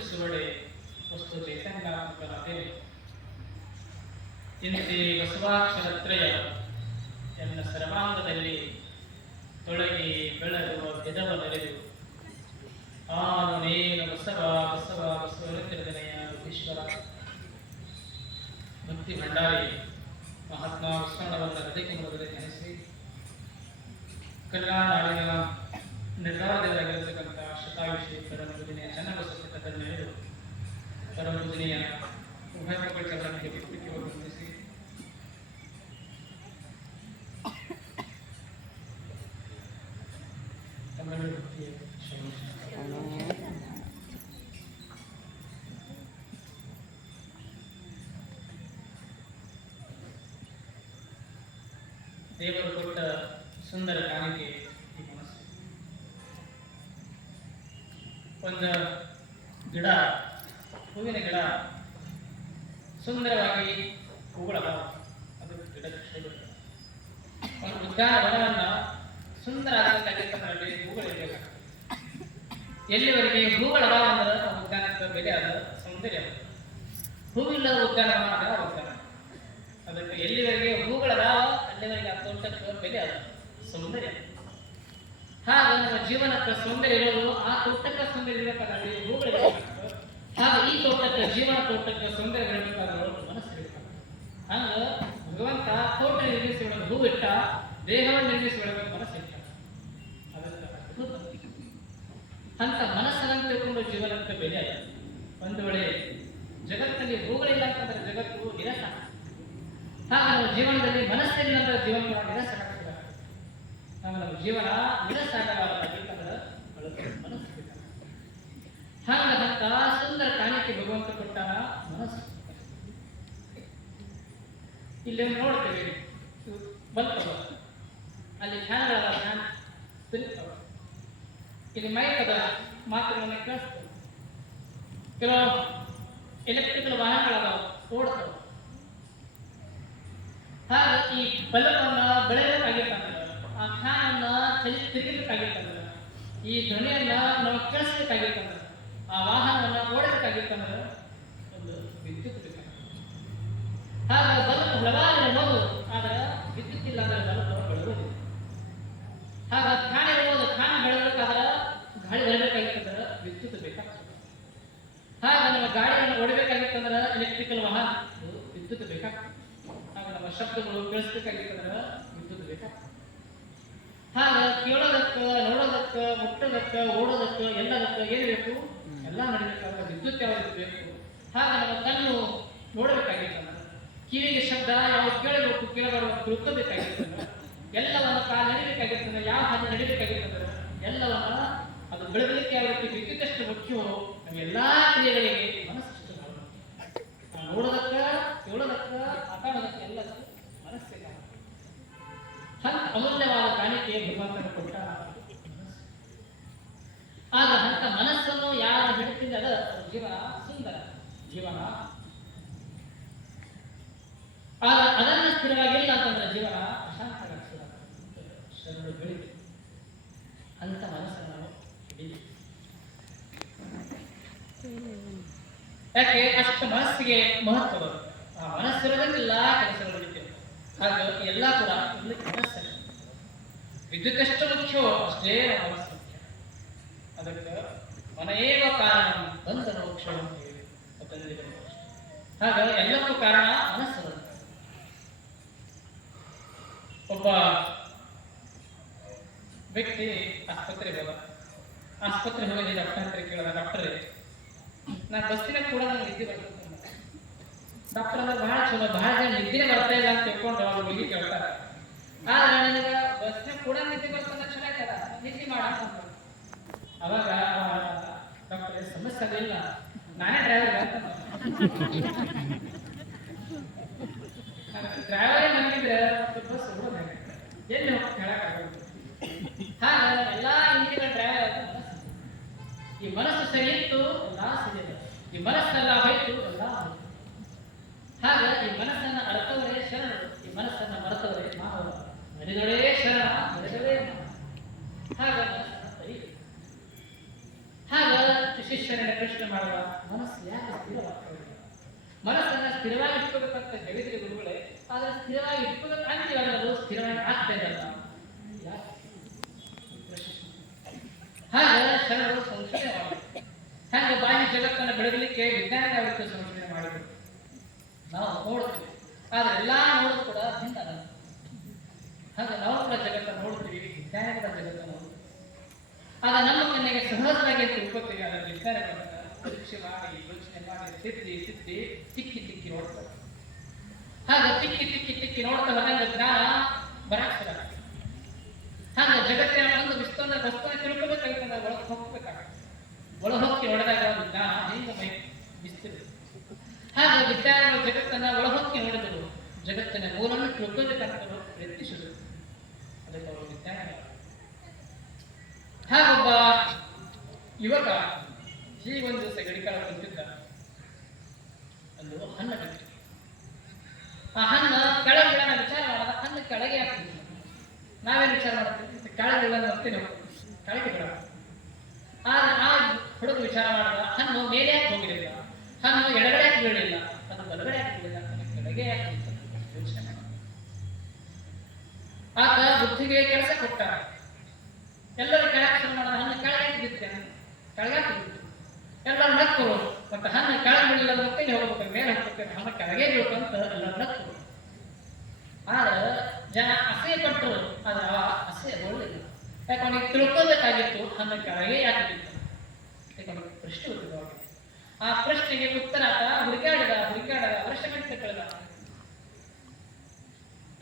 ಯೋಚಿಸುವಡೆ ವಸ್ತು ಚೈತನ್ಯಾತ್ಮಕನಾದೆ. ಇಂತೆ ಬಸವಾಕ್ಷರತ್ರಯ ಎನ್ನ ಸರ್ವಾಂಗದಲ್ಲಿ ತೊಳಗಿ ಬೆಳಗುವ ಬೆದವ ನೆರೆದು ಆನು ನೇನು ಬಸವ ಬಸವ ಬಸವನೆಂದೆನೆಯ ಈಶ್ವರ. ಭಕ್ತಿ ಭಂಡಾರಿ ಮಹಾತ್ಮ ಬಸವಣ್ಣವರ ಹೃದಯಕಮಲದಲ್ಲಿ ನೆನೆಸಿ ಕಲ್ಯಾಣ ನಿರ್ಧಾರದವರಾಗಿರತಕ್ಕಂಥ ಶತಾಯುಷಿ ಪರಮಪೂಜನೆಯ ಚನ್ನಬಸವಪಟ್ಟದಲ್ಲಿ ನಡೆದು ಪರಮಪೂಜನೆಯ ಉಭಯ ಪ್ರಪಂಚಗಳಿಗೆ ಬಿಟ್ಟಕ್ಕೆ ಹೊರಡಿಸಿ ತಮಿಳು ಭಕ್ತಿಯ ದೇವರು ಕೊಟ್ಟ ಸುಂದರ ಕಾಣಿಕೆ ಈ ಮನಸ್ಸು. ಒಂದು ಗಿಡ, ಹೂವಿನ ಗಿಡ ಸುಂದರವಾಗಿ ಹೂಗಳದಾವ, ಅದು ಗಿಡದ ಶೈಲಿ. ಒಂದು ಉದ್ಯಾನವನವನ್ನ ಸುಂದರ ಆಗಬೇಕಾಗಿ ಹೂಗಳಿರಬೇಕಾಗ್ತದೆ. ಎಲ್ಲಿವರೆಗೆ ಹೂಗಳದಾವ ಅಂದ್ರೆ ಆ ಉದ್ಯಾನಕ್ಕೆ ಬೆಲೆ ಅದ, ಸೌಂದರ್ಯ. ಹೂವಿಲ್ಲದ ಉದ್ಯಾನವನ ಅದ ಉದ್ಯಾನ. ಅದಕ್ಕೆ ಎಲ್ಲಿವರೆಗೆ ಹೂಗಳದಾವ ಅಲ್ಲಿವರೆಗೆ ಆ ತೋಟಕ್ಕೆ ಬೆಲೆ ಅದ, ಸೌಂದರ್ಯ. ಹಾಗ ನಮ್ಮ ಜೀವನಕ್ಕೆ ಸೌಂದರ್ಯ ಇರೋದು ಆ ತೋಟಕ್ಕೆ ಸೌಂದರ್ಯ ಇರಬೇಕಾದ್ರೆ ಹೂಗಳಿರಬೇಕಾಗ್ತದೆ. ಹಾಗ ಈ ತೋಟಕ್ಕೆ, ಜೀವನ ತೋಟಕ್ಕೆ ಸೌಂದರ್ಯ ಇರಬೇಕಾದ್ರೆ ಮನಸ್ಸು ಇರಬೇಕಾಗ್ತದೆ. ಹಂಗ ಭಗವಂತ ತೋಟ ನಿರ್ಮಿಸಿ ಒಳಗೆ ಹೂ ಇಟ್ಟ, ದೇಹವನ್ನು ನಿರ್ಮಿಸಿ ಒಳಗೆ ಮನಸ್ಸು ಇಟ್ಟ. ಅದಕ್ಕೆ ಅದ್ಭುತ. ಅಂತ ಮನಸ್ಸನ್ನು ತಿಳ್ಕೊಂಡು ಜೀವನಕ್ಕೆ ಬೆಲೆ ಅದ. ಒಂದು ವೇಳೆ ಜಗತ್ತಲ್ಲಿ ಹೂಗಳಿಲ್ಲ ಅಂತಂದ್ರೆ ಜಗತ್ತು ನಿರಸ. ಹಾಗ ನಮ್ಮ ಜೀವನದಲ್ಲಿ ಮನಸ್ಸಿಲ್ಲ ಅಂದ್ರೆ ಜೀವನ ನಿರಸ ಆಗ್ತದೆ. ಹಾಗ ನಮ್ಮ ಜೀವನ ನಿರಸಾಗಬೇಕಂದ್ರೆ ಮನಸ್ಸು ಬೇಕಾಗ್ತದೆ. ಹಾಗಂತ ಸುಂದರ ಕಾಣಿಕೆ ಭಗವಂತ ಕೊಟ್ಟಾನ ಮನಸ್ಸು. ಇಲ್ಲಿ ನೋಡ್ತೇವೆ ಬಲ್ಪ್, ಅಲ್ಲಿ ಫ್ಯಾನ್ಗಳದ, ಫ್ಯಾನ್ ತಿರುಗ್ತವ. ಇಲ್ಲಿ ಮೈಕ್ ಅದ, ಮಾತುಗಳನ್ನ ಕೇಳಿಸ್ತವೆ. ಕೆಲವು ಎಲೆಕ್ಟ್ರಿಕಲ್ ವಾಹನಗಳದಾವ, ಓಡ್ತವೆ. ಹಾಗೆ ಈ ಬಲ್ಬನ್ನ ಬೆಳೆಯಬೇಕಾಗಿತ್ತಂದ್ರೆ, ಆ ಫ್ಯಾನ್ ಅನ್ನ ತಿರುಗಬೇಕಾಗಿತ್ತಂದ್ರೆ, ಈ ಧ್ವನಿಯನ್ನ ನಾವು ಕೇಳಿಸ್ಬೇಕಾಗಿತ್ತಂದ್ರೆ, ಆ ವಾಹನವನ್ನ ಓಡಬೇಕಾಗಿತ್ತಂದ್ರೆ ಒಂದು ವಿದ್ಯುತ್ ಬೇಕಾಗ್ತದೆ. ಹಾಗೆ ಬಲ್ಬ್ ಹಲವಾರು ಆದ್ರೆ ವಿದ್ಯುತ್ ಇಲ್ಲ ಅಂದ್ರೆ ಬಲ್ಬ್ ಬೆಳಗುವುದಿಲ್ಲ. ಹಾಗ ಫ್ಯಾನ್ ಇರ್ಬೋದು, ಫ್ಯಾನ್ ಬೆಳಗಬೇಕಾದ್ರೆ ಗಾಳಿ ಬರಬೇಕಾಗಿತ್ತಂದ್ರೆ ವಿದ್ಯುತ್ ಬೇಕಾಗ್ತದೆ. ಹಾಗೆ ನಮ್ಮ ಗಾಡಿಯನ್ನು ಓಡಬೇಕಾಗಿತ್ತಂದ್ರೆ ಎಲೆಕ್ಟ್ರಿಕಲ್ ವಾಹನ ವಿದ್ಯುತ್ ಬೇಕಾಗ್ತದೆ. ಹಾಗೆ ನಮ್ಮ ಶಬ್ದಗಳು ಕೇಳಿಸ್ಬೇಕಾಗಿತ್ತಂದ್ರೆ ವಿದ್ಯುತ್ ಬೇಕಾಗ್ತದೆ. ಹಾಗ ಕೇಳೋದಕ್ಕ, ನೋಡೋದಕ್ಕ, ಮುಟ್ಟೋದಕ್ಕ, ಓಡೋದಕ್ಕ, ಎಲ್ಲದಕ್ಕ ಏನು ಬೇಕು? ಎಲ್ಲ ನಡೀಬೇಕಾದ್ರೆ ವಿದ್ಯುತ್ ಯಾವ್ದು ಬೇಕು. ಹಾಗೆ ನಮ್ಮ ಕಣ್ಣು ನೋಡಬೇಕಾಗಿತ್ತಂದ್ರೆ, ಕಿವಿಗೆ ಶಬ್ದ ಯಾವ್ದು ಕೇಳಬೇಕು, ಕೇಳಬಾರದು ತಿಳ್ಕೋಬೇಕಾಗಿತ್ತಂದ್ರೆ, ಎಲ್ಲವನ್ನ ಕಾಲು ನಡಿಬೇಕಾಗಿತ್ತಂದ್ರೆ, ಯಾವ ಹಾಗೆ ನಡಿಬೇಕಾಗಿತ್ತಂದ್ರೆ ಎಲ್ಲವನ್ನ ಅದು ಬೆಳಗಲಿಕ್ಕೆ ಯಾವ ರೀತಿ ವಿದ್ಯುತ್ ಎಷ್ಟು ಮುಖ್ಯವೋ ನಮ್ಮೆಲ್ಲಾ ಕ್ರಿಯೆಗಳಿಗೆ ಮನಸ್ಸು ನೋಡೋದಕ್ಕ, ಕೇಳೋದಕ್ಕ, ಮಾತಾಡೋದಕ್ಕೆ ಎಲ್ಲದಕ್ಕೂ ಮನಸ್ಸಿಗೆ ಹಂತ ಅಮೂಲ್ಯವಾದ ಕಾಣಿಕೆ ಭಗವಂತನ ಕೊಟ್ಟ. ಆಗ ಅಂತ ಮನಸ್ಸನ್ನು ಯಾರು ಬಿಡುತ್ತಿದ್ದ ಜೀವನ ಸುಂದರ ಜೀವನ. ಆಗ ಅದನ್ನ ಸ್ಥಿರವಾಗಿಲ್ಲ ಅಂತಂದ್ರೆ ಜೀವನ ಅಶಾಂತ ಶರಣು ಬೆಳಿತು. ಅಂತ ಮನಸ್ಸನ್ನು ನಾವು ಹಿಡಿತೀವಿ. ಯಾಕೆ ಅಷ್ಟು ಮನಸ್ಸಿಗೆ ಮಹತ್ವ. ಆ ಮನಸ್ಸಿರೋದಕ್ಕೆಲ್ಲ ಕೆಲಸಗಳು ನಡೀತೇವೆ. ಹಾಗೆ ಎಲ್ಲ ಕೂಡ ಮನಸ್ಸಲ್ಲಿ ವಿದ್ಯುತ್ ಎಷ್ಟು ಮುಖ್ಯವೋ ಅಷ್ಟೇ ಮನಸ್ಸು ಮುಖ್ಯ. ಅದಕ್ಕೆ ಮನೆಯೇವ ಕಾರಣ ಬಂಧನ ಮೋಕ್ಷ ಅಂತ ಹೇಳಿ ಹಾಗೆ ಎಲ್ಲಕ್ಕೂ ಕಾರಣ ಮನಸ್ಸು. ಒಬ್ಬ ವ್ಯಕ್ತಿ ಆಸ್ಪತ್ರೆಗೆ ಹೋಗಿ ಡಾಕ್ಟರ್ ಹತ್ರ ಕೇಳಿದ, ಡಾಕ್ಟರೇ ನಾನು ಬಸ್ಸಿನ ಕೂಡ ನನಗೆ ನಿದ್ದೆ ಬರ್ತದೆ. ಡಾಕ್ಟರ್ ಅಂದ್ರೆ ಬಹಳ ಚಲೋ, ಬಹಳ ಜನ ನಿದ್ದೆ ಬರ್ತಾ ಇಲ್ಲ ಅಂತ ತಿಳ್ಕೊಂಡು ಅವ್ರು ಹೋಗಿ ಕೇಳ್ತಾರೆ. ಆದ್ರೆ ನನಗೆ ಬಸ್ಸಿನ ಕೂಡ ನಿದ್ದೆ ಬರ್ತದೆ, ಚೆನ್ನಾಗ್ತದ, ನಿದ್ದೆ ಮಾಡ ಅಂತ. ಅವಾಗ ಡಾಕ್ಟರ್ ಸಮಸ್ಯೆ ಅದಿಲ್ಲ, ನಾನೇ ಡ್ರೈವರ್ ಅಂತ. ಡ್ರೈವರೇ ನನಗಿದ್ರೆ ಬಸ್ ಎಲ್ಲಿ ಹೋಗಿ ಹೇಳಕ್ಕಾಗಲ್ಲ. ಹಾಗೆ ಎಲ್ಲಾ ಇಂಜಿನ ಡ್ರೈವರ್ ಅಂತ ಮನಸ್ಸು. ಈ ಮನಸ್ಸು ಸರಿ ಇತ್ತು ಎಲ್ಲ ಸರಿ, ಈ ಮನಸ್ಸೆಲ್ಲ ಹೋಯ್ತು ಎಲ್ಲ. ಹಾಗೆ ಈ ಮನಸ್ಸನ್ನ ಅರ್ಥವರೇ ಶರಣರು, ಈ ಮನಸ್ಸನ್ನ ಮರೆತವರೇ ಮಾನವರು. ನಡೆದೊಡೇ ಶರಣ, ನಡೆದವೇ ಹಾಗೆ ಮನಸ್ಸನ್ನ ಸರಿ. ಹಾಗ ಶಿಷ್ಯನಿಗೆ ಕೃಷ್ಣ ಮಾಡುವ ಮನಸ್ಸು ಯಾಕೆ ಸ್ಥಿರವಾಗ್ತದೆ? ಮನಸ್ಸನ್ನ ಸ್ಥಿರವಾಗಿ ಇಟ್ಕೋಬೇಕಂತ ಹೇಳಿದ್ರೆ ಗುರುಗಳೇ, ಆದ್ರೆ ಸ್ಥಿರವಾಗಿ ಇಟ್ಕೋಬೇಕಂತೀವಿ, ಅದು ಸ್ಥಿರವಾಗಿ ಆಗ್ತಾ ಇರಲ್ಲ. ಹಾಗೆ ಶರಣರು ಸಂಶೋಧನೆ ಮಾಡಿದ್ರು. ಹಾಗೆ ಬಾಹ್ಯ ಜಗತ್ತನ್ನು ಬೆಳಗಲಿಕ್ಕೆ ವಿಜ್ಞಾನ ಅವರಿಗೆ ಸಂಶೋಧನೆ ಮಾಡಿದ್ರು. ನಾವು ನೋಡ್ತೀವಿ, ಆದ್ರೆ ಎಲ್ಲಾ ನೋಡೋದು ಕೂಡ ಭಿನ್ನ. ಹಾಗೆ ನಾವು ಕೂಡ ಜಗತ್ತನ್ನು ನೋಡ್ತೀವಿ, ವಿಜ್ಞಾನ ಕೂಡ ಜಗತ್ತನ್ನು ನೋಡ್ತೀವಿ. ಆಗ ನಮ್ಮ ಕಣ್ಣಿಗೆ ಸಹಜವಾಗಿ ತಿಳ್ಕೊತೀವಿ. ಅದರ ವಿಜ್ಞಾನಗಳನ್ನ ಪರೀಕ್ಷೆ ಮಾಡಿ ಯೋಚನೆ ಮಾಡಿ ತಿದ್ದಿ ತಿಕ್ಕಿ ನೋಡ್ತಾರೆ. ಹಾಗೆ ತಿಕ್ಕಿ ನೋಡ್ತಾ ಹೋದಾಗ ಜ್ಞಾನ ಬರಾಕ್ತದ. ಹಾಗೆ ಜಗತ್ತಿನ ಒಂದು ವಸ್ತುವನ್ನ ತಿಳ್ಕೊಬೇಕಾಗಿತ್ತು, ಒಳಗೆ ಹೋಗ್ಬೇಕಾಗುತ್ತೆ. ಒಳಹೊಕ್ಕಿ ಹೊಡೆದಾಗ ಜ್ಞಾನ ಹೆಂಗ ಮೈ ಬಿಸ್ತಿದೆ. ಹಾಗೆ ವಿಜ್ಞಾನಗಳು ಜಗತ್ತನ್ನ ಒಳಹೊಕ್ಕಿ ನೋಡಿದರು, ಜಗತ್ತಿನ ಮೂಲನ್ನು ತಿಳ್ಕೊಬೇಕಂತ ಪ್ರಯತ್ನಿಸಿದರು. ಅದಕ್ಕೆ ಅವರು ವಿಜ್ಞಾನ. ಹಾಗೊಬ್ಬ ಯುವಕ ಹೀಗೊಂದು ದಿವಸ ಗಡಿಕಾಲ ಕುಂತಿದ್ದ. ಒಂದು ಹಣ್ಣು ಬಿಟ್ಟು ಆ ಹಣ್ಣು ಕೆಳಗೆ ವಿಚಾರ ಮಾಡಿದ, ಹಣ್ಣು ಕೆಳಗೆ ಹಾಕ್ತಿದ್ವಿ. ನಾವೇನು ವಿಚಾರ ಮಾಡ್ತೀವಿ, ಕೆಳಗೆ ಬರ್ತೀವಿ, ಕೆಳಗೆ ಬಿಡ. ಆ ಹುಡುಗ ವಿಚಾರ ಮಾಡಿದ, ಹಣ್ಣು ಮೇಲೆ ಯಾಕೆ ಹೋಗಿರಲಿಲ್ಲ, ಹಣ್ಣು ಎಡಗಡೆ ಯಾಕೆ ಬೀಳಲಿಲ್ಲ, ಅದು ಬಲಗಡೆ ಯಾಕೆ ಬೀಳಿಲ್ಲ, ಕೆಳಗೆ ಯಾಕೆ ಯೋಚನೆ ಮಾಡ. ಆತ ಬುದ್ಧಿಗೆ ಕೆಲಸ ಕೊಟ್ಟ. ಎಲ್ಲರೂ ಕೆಳಗೆ ಮಾಡಿದ, ಹಣ್ಣು ಕೆಳಗೆ ಬಿದ್ದೆ, ಕೆಳಗೆ ಬಿತ್ತು. ಎಲ್ಲರೂ ನಕ್ಕರು. ಮತ್ತೆ ಹಣ್ಣು ಕೆಳಗೆ ಬೀಳಿಲ್ಲ, ಮತ್ತೆ ಹೋಗ್ಬೇಕು, ಮೇಲೆ ಹೋಗ್ಬೇಕು, ಹಣ್ಣು ಕೆಳಗೆ ಬೀಳ್ಬೇಕಂತ ಎಲ್ಲರೂ ನಕ್ಕರು. ಆದ್ರೆ ಜನ ಅಸಹ್ಯ ಪಟ್ಟರು. ಆದ್ರೆ ಅಸಹ್ಯ ಒಳ್ಳೆಯಿಲ್ಲ. ಯಾಕೆ ಅವನಿಗೆ ತಿಳ್ಕೋಬೇಕಾಗಿತ್ತು, ಹಣ್ಣು ಕೆಳಗೆ ಯಾಕೆ ಬಿತ್ತು. ಯಾಕೆ ಅವನಿಗೆ ಪ್ರಶ್ನೆ ಉತ್ತರವಾಗಿ. ಆ ಪ್ರಶ್ನೆಗೆ ಉತ್ತರ ಹುಡುಕಾಡಿದ ವರ್ಷಗಟ್ಟಲೆ ಕಳೆದ.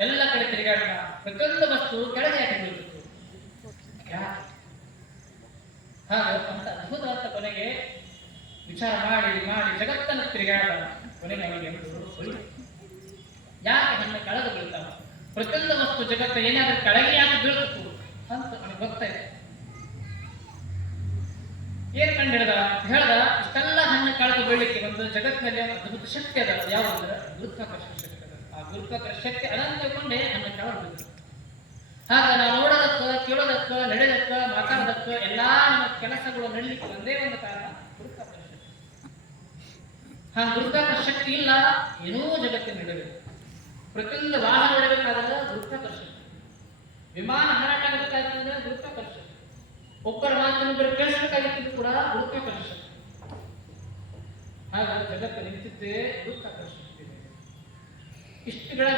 ಎಲ್ಲ ಕಡೆ ತಿರುಗಾಡಿದ. ಪ್ರತಿಯೊಂದು ವಸ್ತು ಕೆಳಗೆ ಯಾಕೆ ಬೀಳ್ತಿತ್ತು, ಹಾಗೆ ಅಂತ ಅದ್ಭುತ ಅಂತ ಕೊನೆಗೆ ವಿಚಾರ ಮಾಡಿ ಜಗತ್ತನ್ನು ತಿರುಗಾಡ. ಕೊನೆಗೆ ಅವನಿಗೆ ಯಾಕೆ ಹಣ್ಣು ಕೆಳಗೆ ಬೀಳ್ತಾವ, ಪ್ರತಿಯೊಂದು ವಸ್ತು ಜಗತ್ತು ಏನಾದ್ರೂ ಕೆಳಗೆ ಯಾಕೆ ಬೀಳ್ತು ಅಂತ ಅವನಿಗೆ ಗೊತ್ತಾಯ್ತು. ಏನ್ ಕಂಡು ಹೇಳ್ದ, ಇಷ್ಟೆಲ್ಲ ಹಣ್ಣು ಕೆಳಗೆ ಬೀಳಲಿಕ್ಕೆ ಒಂದು ಜಗತ್ತಿನಲ್ಲಿ ಅದ್ಭುತ ಶಕ್ತಿ ಅದ. ಯಾವಂದ್ರೆ ಗುರುತ್ವಾಕರ್ಷಣ ಶಕ್ತಿ ಅದ. ಆ ಗುರುತ್ವಾಕರ್ಷಣ ಶಕ್ತಿ ಅದನ್ನು ತಿಳ್ಕೊಂಡೆ ಹಣ್ಣು ಕೆಳಗೆ ಬೀಳ್ತು. ಹಾಗ ನಾವು ನೋಡೋದಕ್ಕ, ಕೇಳೋದಕ್ಕ, ನಡೆಯೋದಕ್ಕ, ಮಾತಾಡೋದಕ್ಕ, ಎಲ್ಲಾ ನಮ್ಮ ಕೆಲಸಗಳು ನಡಲಿಕ್ಕೆ ಒಂದೇ ಒಂದು ಕಾರಣ ಗುರುತ್ವಾಕರ್ಷಣ ಶಕ್ತಿ. ಗುರುತ್ವಾಕರ್ಷಣ ಶಕ್ತಿ ಇಲ್ಲ, ಏನೂ ಜಗತ್ತಿನ ನಡೆಯಬೇಕು. ಪ್ರತಿಯೊಂದು ವಾಹನ ಹೊಡಬೇಕಾದ್ರೆ ಗುರುತ್ವಾಕರ್ಷಣ, ವಿಮಾನ ಹಾರಾಟ ಆಗಬೇಕಾದ್ರೆ ಗುರುತ್ವಾಕರ್ಷಣ, ಒಬ್ಬರ ಮಾತನ್ನು ಕೇಳಿಸಬೇಕಾಗಿದ್ದು ಕೂಡ ಗುರುತ್ವಾಕರ್ಷಣ. ಹಾಗ ಜಗತ್ತು ನಿಂತಿದ್ದೇ ಗುರುತ್ವಾಕರ್ಷಣ. ಇಷ್ಟುಗಳ